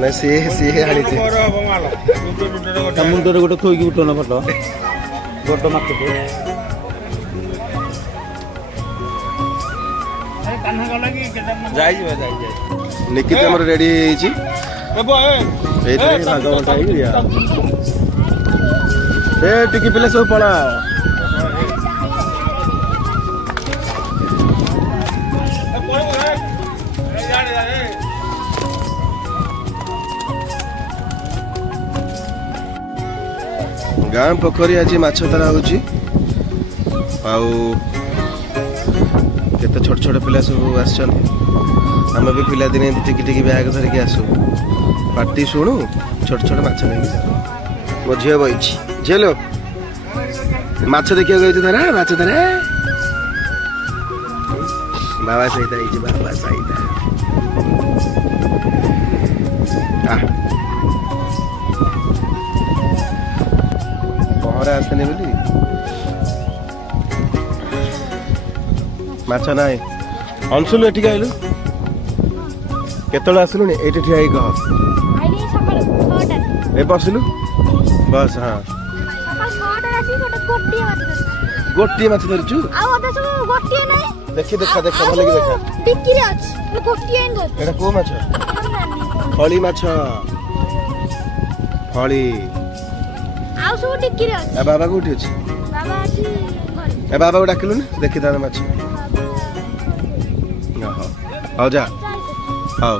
ना सी आनी मुंडरे गोटे थोकी उठो ना फटो बड़ माछ निकित हमर रेडी ହେଇଛି ଏଇଥିରେ ଭାଗ ବଣ୍ଟା ହେଇକି ଦିଆ ଏ ଟିକି ପିଲା ସବୁ ପଳା ଗାଁ ପୋଖରୀ ଆଜି ମାଛ ଧରା ହଉଛି ଆଉ କେତେ ଛୋଟ ଛୋଟ ପିଲା ସବୁ ଆସିଛନ୍ତି ଆମେ ବି ପିଲାଦିନେ ଏମିତି ଟିକି ଟିକି ବ୍ୟାଗ ଧରିକି ଆସୁ ପାଟି ଶୁଣୁ ଛୋଟ ଛୋଟ ମାଛ ନେଇକି ଯାଉ ମୋ ଝିଅ ବଇଛି ଝିଅ ଲୋ ମାଛ ଦେଖିବାକୁ ହେଇଛି ଧରା ମାଛ ଧରା ବାବା ସହିତ ହେଇଛି ବାବା ସହିତ ପହଁରା ଆସେନି ବୋଲି ମାଛ ନାହିଁ ଅଂଶୁଲୁ ଏଠିକି ଆଇଲୁ କେତେବେଳେ ଆସିଲୁଣି ଏଇଠି ଠିଆ ହେଇକି କହ ଏ ବସିଲୁ ବସ୍ ହଁ ଗୋଟିଏ ମାଛ ଧରିଛୁ ଦେଖି ଦେଖା ଦେଖା ଭଲ କି ଦେଖା ଏଇଟା କୋଉ ମାଛ ଫଳି ମାଛ ଫଳି ବାବା କୋଉଠି ଅଛି ଏ ବାବାକୁ ଡାକିଲୁନି ଦେଖିଥାନ୍ତେ ମାଛ ହଉ ଯା ହଉ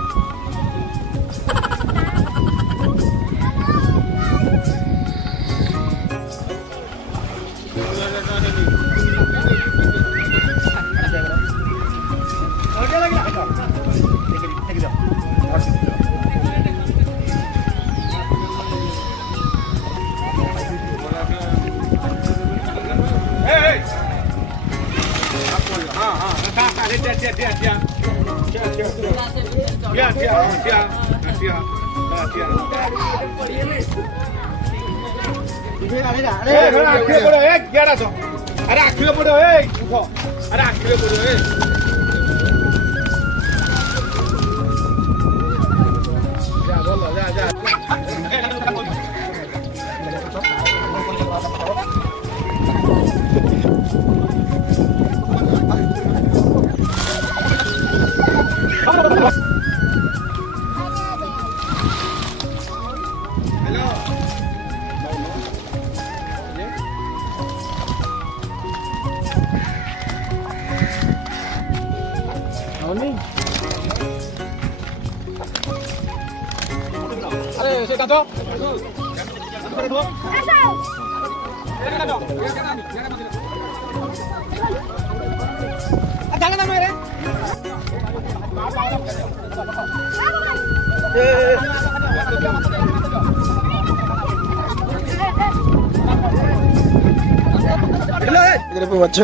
माछ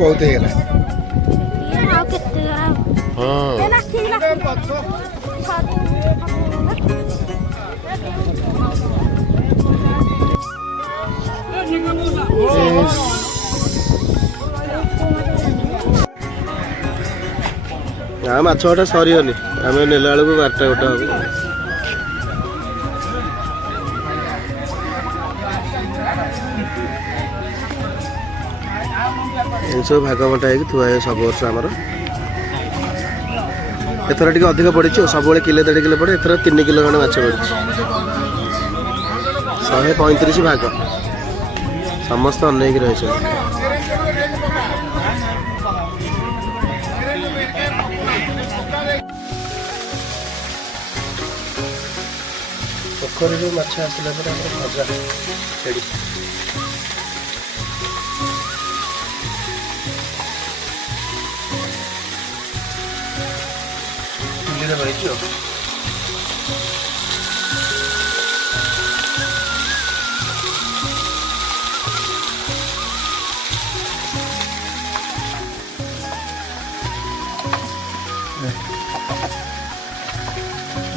बहुत ହେଇଗଲା ମାଛଟା ସରିବନି ଆମେ ନେଲା ବେଳକୁ 12ଟା ଗୋଟେ ହବ सब भाग बटा है थुआ है सब वर्ष आमर एथर टे अधिक पड़ी सब किले 1.5 किलो पड़े एथर 3 किलो खंडे माछ पड़ी 135 भाग समस्त अनेक रही पोखरी जो माछ आसला भजा रही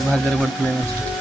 भाग्य पड़ता है।